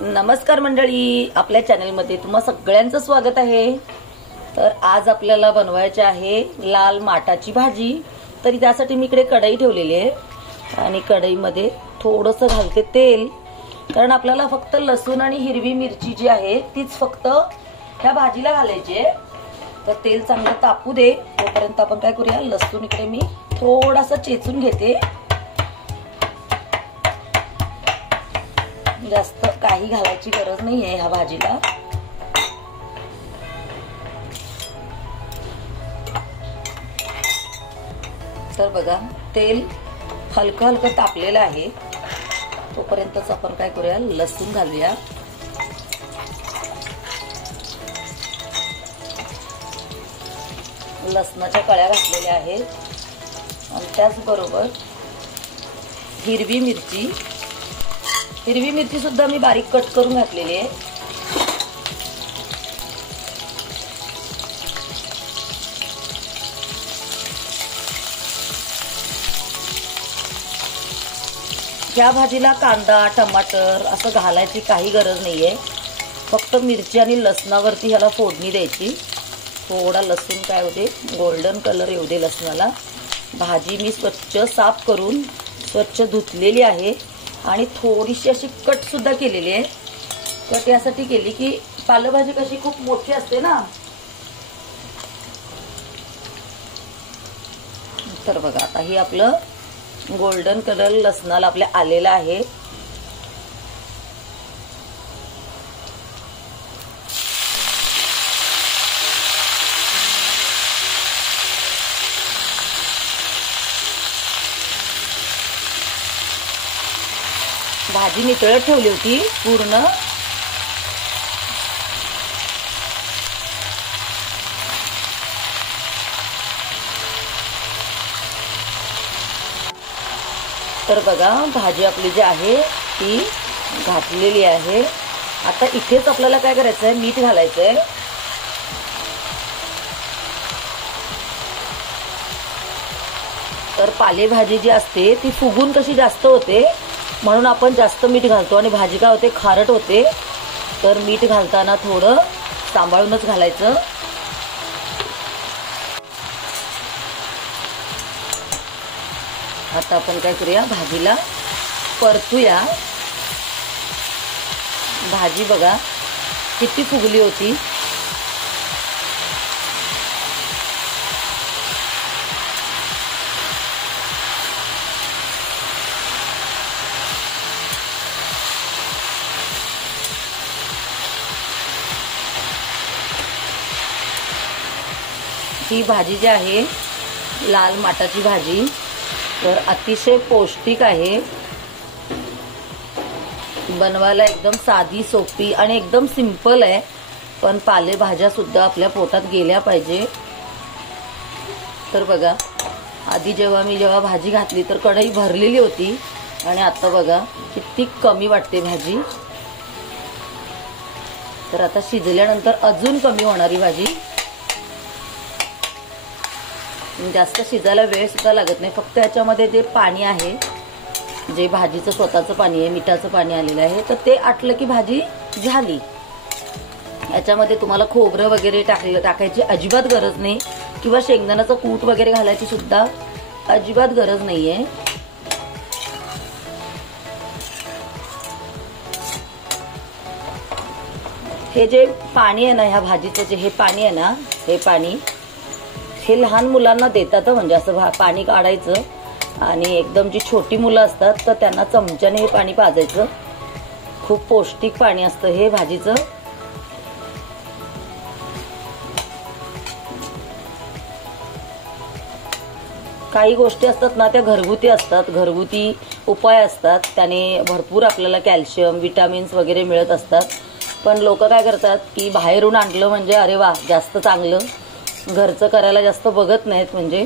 नमस्कार मंडळी, आपल्या चॅनलमध्ये तुम्हा सगळ्यांचं स्वागत आहे। तर आज आपल्याला बनवायचे आहे लाल माटाची भाजी। तरी त्यासाठी मी इकडे कढई ठेवलेली आहे आणि कढईमध्ये थोडंसं घालते तेल, कारण आपल्याला फक्त लसूण आणि हिरवी मिरची जी आहे तीच फक्त ह्या भाजीला घालायची आहे। तर तेल चांगलं तापू दे तोपर्यंत आपण काय करूया, लसूण इकडे मी थोडासा चेचून घेते। जास्त काही घालायची गरज नाहीये ह्या भाजीला। तर बघा, तेल हलकं हलकं तापलेलं आहे, तोपर्यंतच आपण काय करूया, लसूण घालूया। लसणाच्या कळ्या घातलेल्या आहेत आणि त्याचबरोबर हिरवी मिरची सुद्धा मी बारीक कट करून घातलेली आहे। या भाजीला कांदा टमाटर असं घालायची काही गरज नाहीये, फक्त मिरची आणि लसणावरती ह्याला फोडणी द्यायची। थोडा लसूण काय होते, गोल्डन कलर येऊ दे लसणाला। भाजी मी स्वच्छ साफ करून स्वच्छ धुतलेली आहे आणि थोडीशी अशी कट सुद्धा केलेली आहे। कट यासाठी केली की पालेभाजी कशी खूप मोठी असते ना। तर बघा, आता ही आपलं गोल्डन कलर लसणाला आपल्या आलेला आहे। भाजी नितळत ठेवली होती पूर्ण। तर बघा, भाजी आपली जी आहे ती घातलेली आहे। आता इथेच आपल्याला काय करायचं आहे, मीठ घालायचं आहे। तर पालेभाजी जी असते ती फुगून कशी जास्त होते, म्हणून आपण जास्त मीठ घालतो आणि भाजी काय होते, खारट होते। तर मीठ घालताना थोडं सांभाळूनच घालायचं। आता आपण काय करूया, भाजीला परतूया। भाजी बघा किती फुगली होती। ही भाजी जी आहे लाल माटाची भाजी, तर अतिशय पौष्टिक आहे। बनवायला एकदम साधी सोपी आणि एकदम सिंपल आहे, पण पालेभाज्या सुद्धा आपल्या पोटात गेल्या पाहिजे। तर बघा, आधी जेव्हा भाजी घातली तर कढई भरलेली होती आणि आता बघा किती कमी वाटते भाजी। तर आता शिजल्यानंतर अजून कमी होणारी भाजी। जास्त शिजायला वेळ सुद्धा लागत नाही, फक्त याच्यामध्ये जे पाणी आहे, जे भाजीचं स्वतःचं पाणी आहे, मिठाचं पाणी आलेलं आहे, तर ते आटलं की भाजी झाली। याच्यामध्ये तुम्हाला खोबरं वगैरे टाकायची अजिबात गरज नाही, किंवा शेंगदाण्याचं कूट वगैरे घालायची सुद्धा अजिबात गरज नाहीये। हे जे पाणी आहे ना, ह्या भाजीचं जे हे पाणी आहे ना, हे लहान मुलांना देतात, म्हणजे असं पाणी काढायचं आणि एकदम जी छोटी मुलं असतात तर त्यांना चमच्याने हे पाणी पाजायचं। खूप पौष्टिक पाणी असतं हे भाजीचं। काही गोष्टी असतात ना, त्या घरगुती असतात, घरगुती उपाय असतात, त्याने भरपूर आपल्याला कॅल्शियम विटामिन्स वगैरे मिळत असतात। पण लोक काय करतात की बाहेरून आणलं म्हणजे अरे वा जास्त चांगलं, घरचं करायला जास्त बघत नाहीत म्हणजे।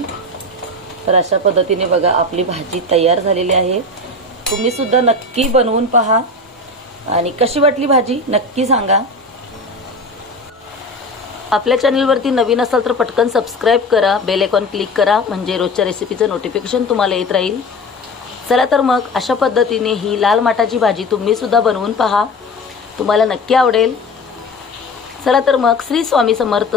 तर अशा पद्धतीने बघा आपली भाजी तयार झालेली आहे। तुम्ही सुद्धा नक्की बनवून पहा आणि कशी वाटली भाजी नक्की सांगा। आपल्या चॅनलवरती नवीन असाल तर पटकन सबस्क्राइब करा, बेल आयकॉन क्लिक करा, म्हणजे रोजच्या रेसिपीचं नोटिफिकेशन तुम्हाला येत राहील। चला तर मग अशा पद्धतीने ही लाल माटाची भाजी तुम्ही सुद्धा बनवून पहा तुम्हाला नक्की आवडेल. चला तर मग श्री स्वामी समर्थ.